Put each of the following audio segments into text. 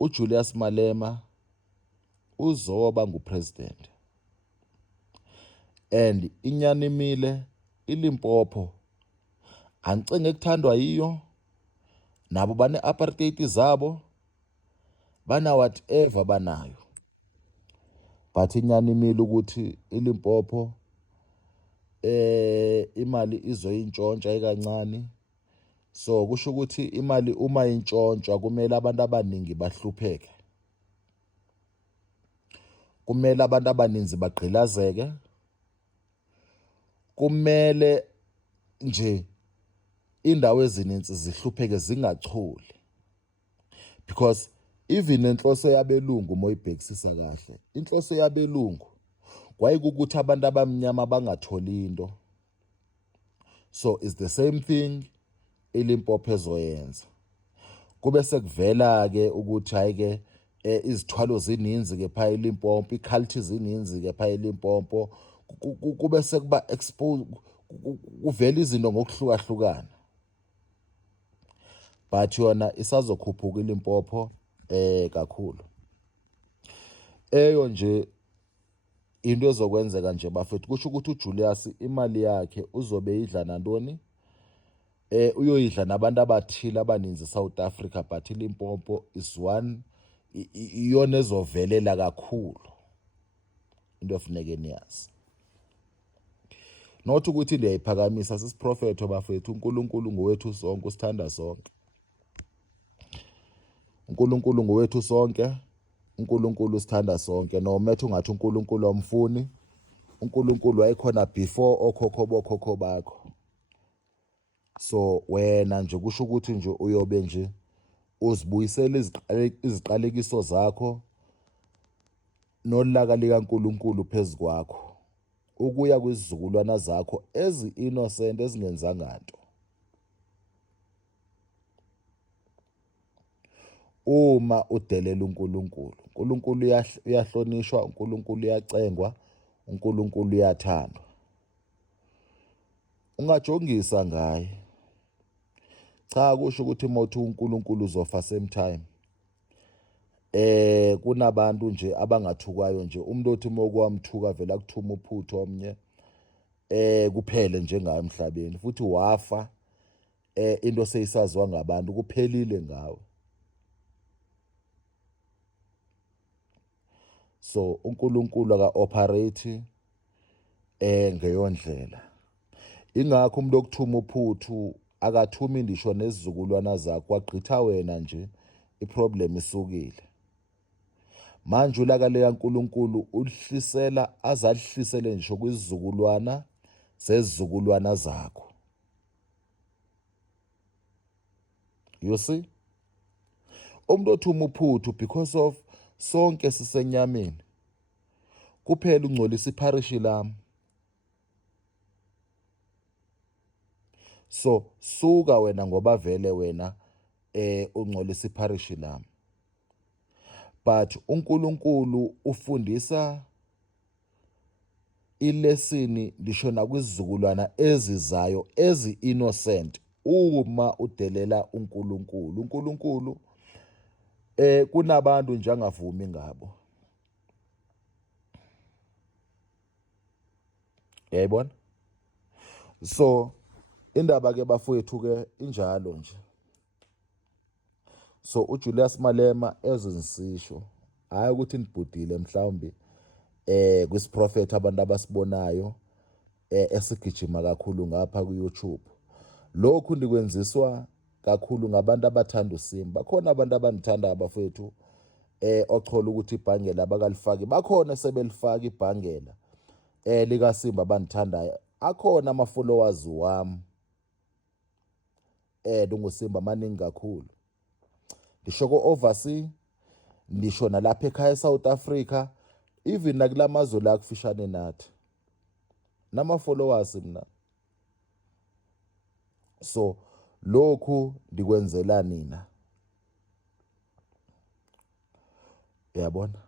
uJulius Malema uzoba ngupresident, and inyanimile iLimpopo angicinge kuthandwa yiyo, nabo bane-apartheid zabo, bana whatever banayo, but inyanimile ukuthi iLimpopo imali izoyintshontsha ikancane. So kusho ukuthi imali uma intshontshwa kumele abantu abaningi bahlupheke, kumele abantu abaninzi bagqilazeke, kumele nje indawo ezininzi zihlupheke zingacholi, because even inhloso yabelungu moyibhekisisa kahle, inhloso yabelungu kwayikukuthi abantu abamnyama bangatholi into. So it's the same thing iLimpopo ezoyenza. Kube sekuvela ke ukuthi hayi ke izithwalo zininzi ke phaya eLimpopo, iculture zininzi ke phaya eLimpopo, kube sekuba expose, kuvela izinto ngokuhlukahlukana, but yona isazokhuphuka iLimpopo kakhulu. Eyo nje into ezokwenzeka nje bafethu, kusho ukuthi uJulius imali yakhe uzobe idla nantoni, uyoyidla nabantu abathile abaninzi eSouth Africa, but iLimpopo is one, iyona ezovelela kakhulu, into efuneke niyazi. Not ukuthi ndiyayiphakamisa, sisiprofetho bafethu, uNkulunkulu ngowethu sonke, usithanda sonke. uNkulunkulu ngowethu sonke, uNkulunkulu usithanda sonke, nomethe ungathi uNkulunkulu amfuni. uNkulunkulu wayekhona before okhokho bokhokho bakho. So wena nje kusho ukuthi nje uyobe nje uzibuyisela iziqalekiso zakho nolaka likaNkulunkulu phezukwakho, ukuya kwizizukulwana zakho ezi-innocent ezingenzanga nto. Uma udelela uNkulunkulu, uNkulunkulu uyahlonishwa, uNkulunkulu uyacengwa, uNkulunkulu uyathandwa. Ungajongisa ngaye. Cha kusho ukuthi mothi uNkulunkulu uzofa same time. Kunabantu nje abangathukwayo nje, umuntu othi mokwamthuka vela kuthuma uphutho omnye kuphele njengayo emhlabeni, futhi wafa into seyisaziwa ngabantu, kuphelile ngawe. So uNkulunkulu aka-operate ngeyondlela. Ingakho umuntu okuthuma uphuthu akathumi ndisho nezizukulwana zakho, kwagqitha wena nje iproblem isukile. Manje ulaka likaNkulunkulu ulihlisela, azalihlisele ngisho kwizizukulwana zezizukulwana zakho. You see? Umuntu othuma uphuthu because of sonke sisenyameni, kuphela ungcolisa ipharishi lami. So suka wena ngoba vele wena ungcolisa ipharishi lami. But uNkulunkulu ufundisa ilesini lisho nakwizizukulwana ezizayo ezi-innocent uma udelela uNkulunkulu. uNkulunkulu kunabantu nje angavumi ngabo. Yayibona? So indaba ke bafowethu ke injalo nje. So uJulius Malema ezinsisho, hayi ukuthi nibhudile mhlawumbe kwisiprofetho abantu abasibonayo esigijima kakhulu ngapha ku-YouTube. Lokhu ndikwenziswa kakhulu ngabantu abathanda uSimba. Bakhona abantu abanithanda abafethu ochola ukuthi ibhangela abakalifaki, bakhona sebelifaka ibhangela likaSimba abanithandayo. Akhona ama-followers wami lunguSimba maningi kakhulu. Ngisho ko-overseas, ngisho nalapha ekhaya eSouth Africa, even nakulamazwe la kufishane nathi, nama-followers mina. So lokhu ndikwenzela nina, yabona?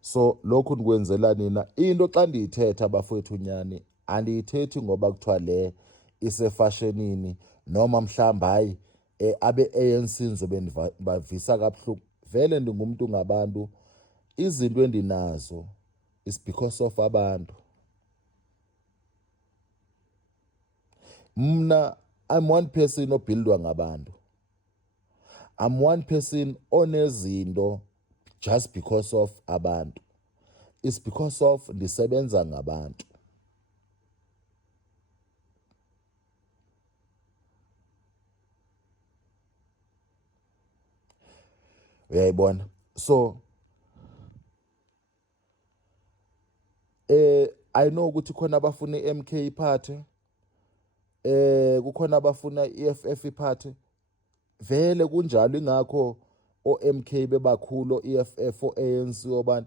So lokhu ndikwenzela nina. Into xa ndiyithetha bafowethu nyani, andiyithethi ngoba kuthiwa le isefashionini noma mhlawumbe hayi abe-ANC ngizobe bavisa kabuhlungu. Vele ndingumuntu ngabantu, izinto endinazo is because of abantu. Mna I'm one person obuildwa ngabantu. I'm one person onezinto just because of abantu. It's because of ndisebenza ngabantu. Uyayibona? So I know ukuthi khona abafuna i-MK iphathe, kukhona abafuna i-EFF iphathe. Vele kunjalo, ingakho o-MK bebakhulu, o-EFF, o-ANC, obani.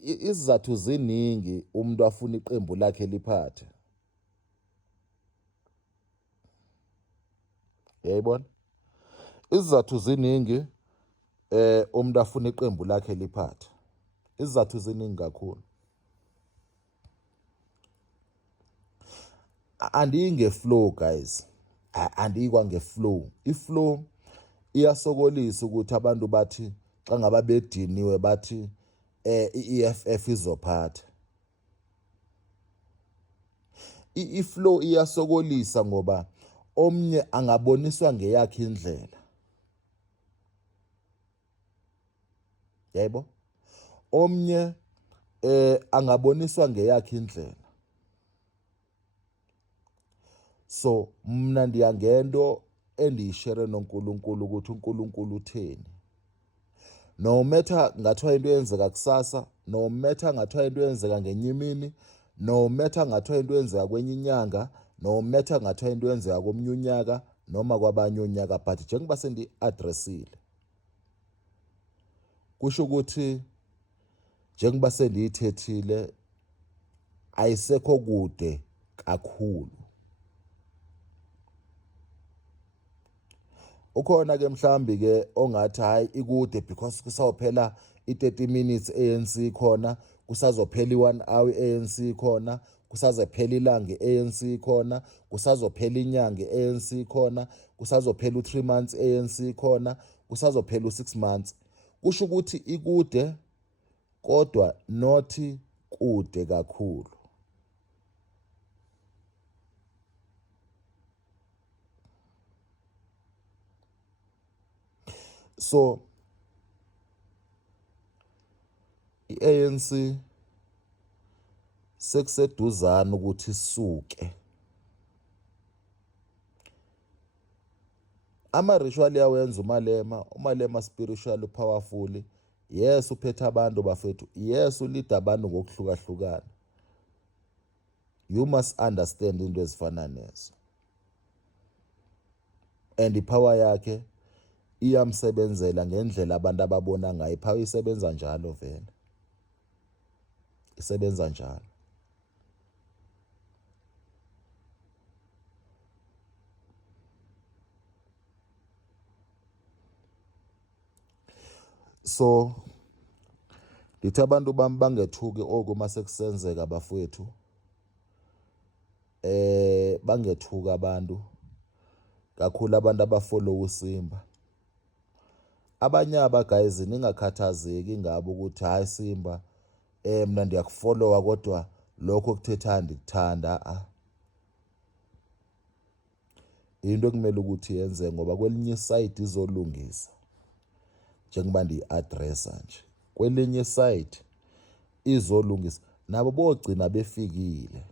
Izizathu ziningi umuntu afuna iqembu lakhe liphathe. Uyayibona? Izizathu ziningi umuntu afuna iqembu lakhe liphathe. Izizathu ziningi kakhulu. Andiyi ngeflow guys, andiyikwa ngeflow. Iflow iyasokolisa ukuthi abantu bathi xa ngaba bediniwe bathi i-EFF izophatha. Iflow iyasokolisa ngoba omnye angaboniswa ngeyakhe indlela. Yebo? Omnye angaboniswa ngeyakhe indlela. So mna ndiyangento endiyishere noNkulunkulu ukuthi uNkulunkulu utheni. No matter ngathiwa into yenzeka kusasa, no matter ngathiwa into yenzeka ngenye imini, no matter ngathiwa into yenzeka kwenye inyanga, no matter ngathiwa into yenzeka komnye unyaka noma kwabanye unyaka, but njengoba sendi-adressile, kusho ukuthi njengoba sendiyithethile ayisekho kude kakhulu. Ukhona ke mhlambi ke ongathi hayi ikude because kusawuphela i-30 minutes ANC khona, kusazophela i-1 hour ANC khona, kusazophela ilanga ANC khona, kusazophela inyanga ANC khona, kusazophela u3 months ANC khona, kusazophela u6 months. Kusho ukuthi ikude kodwa not kude kakhulu. So i-ANC sekuseduzana ukuthi isuke. Ama-ritual yawenza uMalema spiritual powerful. Yes, uphethe abantu bafethu. Yes, ulida abantu ngokuhlukahlukana. You must understand into ezifana nezo. And ipower yakhe iyamsebenzela ngendlela abantu ababona ngayo. Ipower isebenza njalo vele. Isebenza njalo. So ndithi abantu bami bangethuki okuma sekusenzeka bafowethu. Bangethuka abantu kakhulu abantu abafollow uSimba. Abanye aba guys ningakhathazeki ngabo ukuthi hayi Simba mina ndiyakufollowa kodwa lokho kuthetha ndikuthanda. Into ekumele ukuthi yenze ngoba kwelinye iside izolungisa. Njengoba ndiyi-addressa nje. Kwelinye iside izolungisa. Nabo bogcina befikile.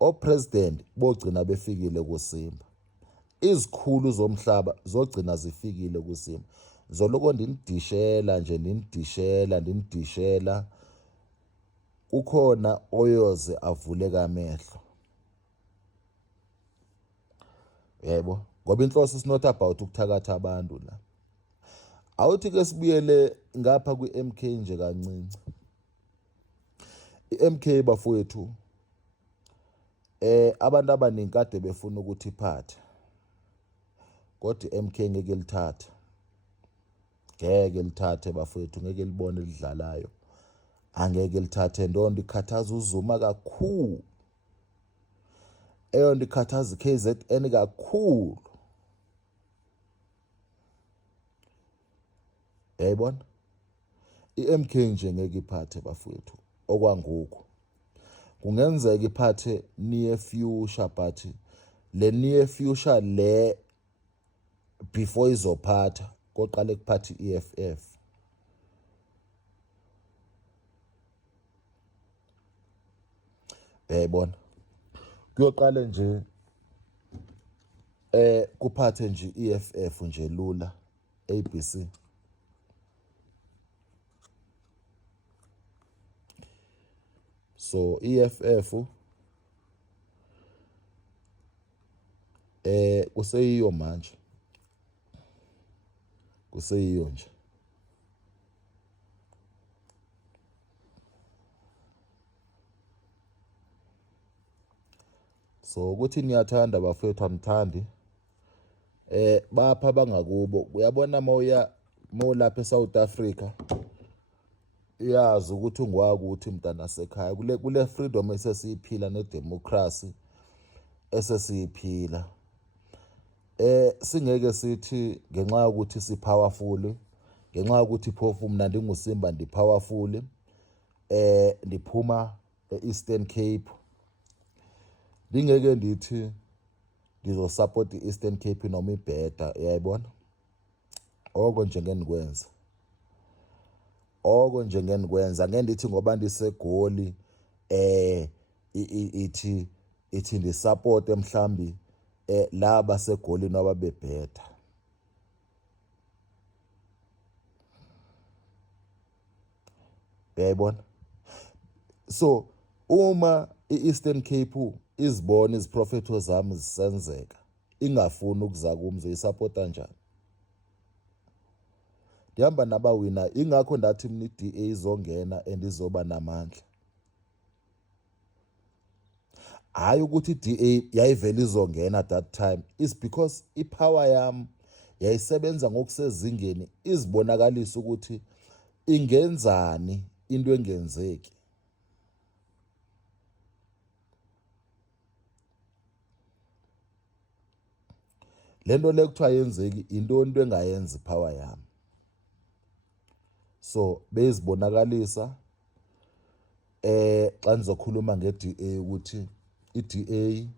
O-president bogcina befikile kuSimba. Izikhulu zomhlaba zogcina zifikile kuSimba. Zoloko ndinidishela. Ukhona oyoze avuleka amehlo. Yebo, ngoba inhloso is not about ukuthakatha abantu la. Awuthi ke sibuyele ngapha kwi-MK nje kancinci. I-MK bafowethu abantu abaningi kade befuna ukuthi iphathe. Kodwa i-MK ngeke lithathe. Ngeke lithathe bafowethu, ngeke libone lidlalayo. Angeke lithathe ndondo ikhathaza uZuma kakhulu. eyona ikhathaza i-KZN kakhulu. Yayibona? I-MK nje ngeke iphathe bafowethu okwangoku. Kungenzeka iphathe near future, but le near future le before izophatha koqale kuphatha i-EFF. Yayibona? Kuyoqale nje kuphathe nje i-EFF nje lula ABC. So EFF kuseyiyo manje. Kuseyiyo nje. So ukuthi niyathanda bafethu amthandi bapha bangakubo. Uyabona mawulapha eSouth Africa iyazi ukuthi ungwakuthi mntana sekhaya kule freedom esesiyiphila nedemocracy esesiyiphila. Singeke sithi ngenxa ukuthi sipowerful, ngenxa ukuthi phofu mina ndinguSimba ndipowerful, ndiphuma eEastern Cape. Ngeke ndithi ndizosupport iEastern Cape noma ibheda, uyayibona? Oko nje ngenikwenza. Oko nje ngenikwenza ngeke ndithi ngoba ndisegoli ithi ndisupport mhlambi laba segoli noba bebheda. Uyayibona? So uma iEastern Cape izibona iziprofetho zami zisenzeka ingafuni ukuza kumze isupporta njani? Ndihamba nabawina ingakho ndathi mina iDA izongena endizoba namandla. Hayi ukuthi iDA yayivela izongena at that time, is because ipower yami yayisebenza ngokusezingeni izibonakalisa ukuthi ingenzani into engenzeki. Lento lekuthiwa yenzeki into engayenza ipower yami. So bezibonakalisa xa nizokhuluma ngeDA ukuthi iDA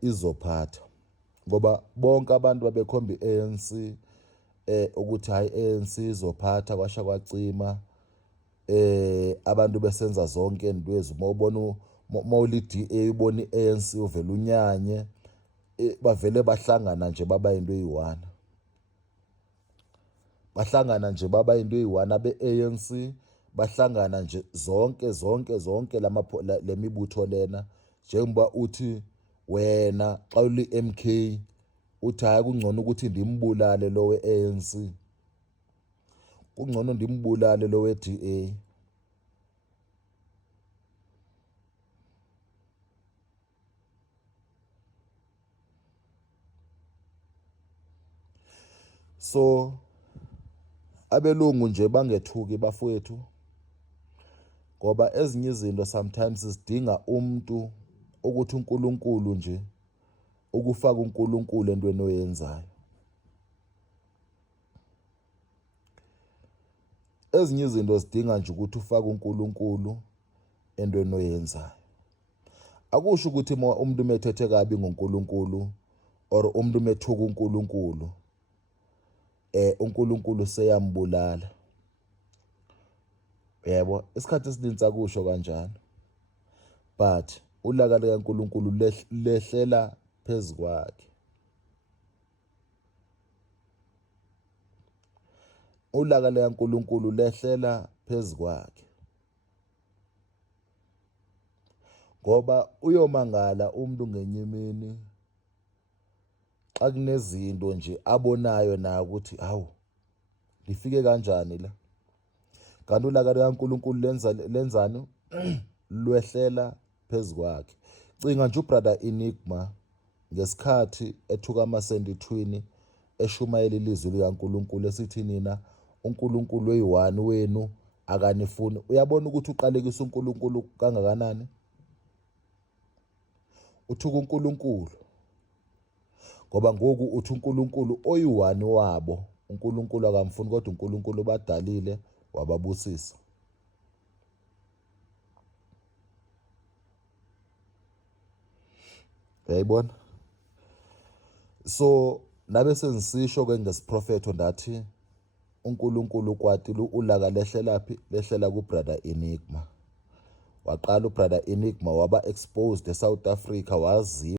izophatha ngoba bonke abantu babekhomba iANC ukuthi hayi ANC izophatha kwasha kwacima abantu besenza zonke indwezi. Mawubona mawuliDA ubona iANC uvela unyanye bavele bahlangana nje baba into eyi-1. Bahlangana nje baba into eyi-1 abe-ANC bahlangana nje zonke lemibutho lena njengoba uthi wena xa uli-MK uthi hayi kungcono ukuthi ndimbulale lo we-ANC, kungcono ndimbulale lo we-DA. So abelungu nje bangethuki bafowethu ngoba ezinye izinto sometimes zidinga umuntu ukuthi uNkulunkulu nje ukufaka uNkulunkulu entweni oyenzayo. Ezinye izinto zidinga nje ukuthi ufake uNkulunkulu entweni oyenzayo. Akusho ukuthi umuntu umethethe kabi ngoNkulunkulu or umuntu umethuka uNkulunkulu uNkulunkulu seyambulala. Yebo, isikhathi esininzi akusho kanjalo. But ulaka likaNkulunkulu lehlela phezu kwakhe. Ulaka likaNkulunkulu lehlela phezu kwakhe. Ngoba uyomangala umuntu ngenye imini xa kunezinto nje abonayo na ukuthi hawu lifike kanjani la. Kanti ulaka likaNkulunkulu lenzani? Lwehlela phezu kwakhe. Cinga nje ubrother Enigma ngesikhathi ethuka amasendithwini eshumayela ilizwi likaNkulunkulu esithi nina uNkulunkulu oyi-1 wenu akanifuni. Uyabona ukuthi uqalekisa uNkulunkulu kangakanani? uthuka uNkulunkulu, ngoba ngoku uthi uNkulunkulu oyi-one wabo, uNkulunkulu akamfuni kodwa uNkulunkulu badalile wababusisa. Uyayibona? So nabe sengisisho-ke ngesiprofetho ndathi uNkulunkulu ukwatile ulaka lehlela lehlela kuBrother Enigma. Waqala uBrother Enigma waba exposed eSouth Africa, waziwa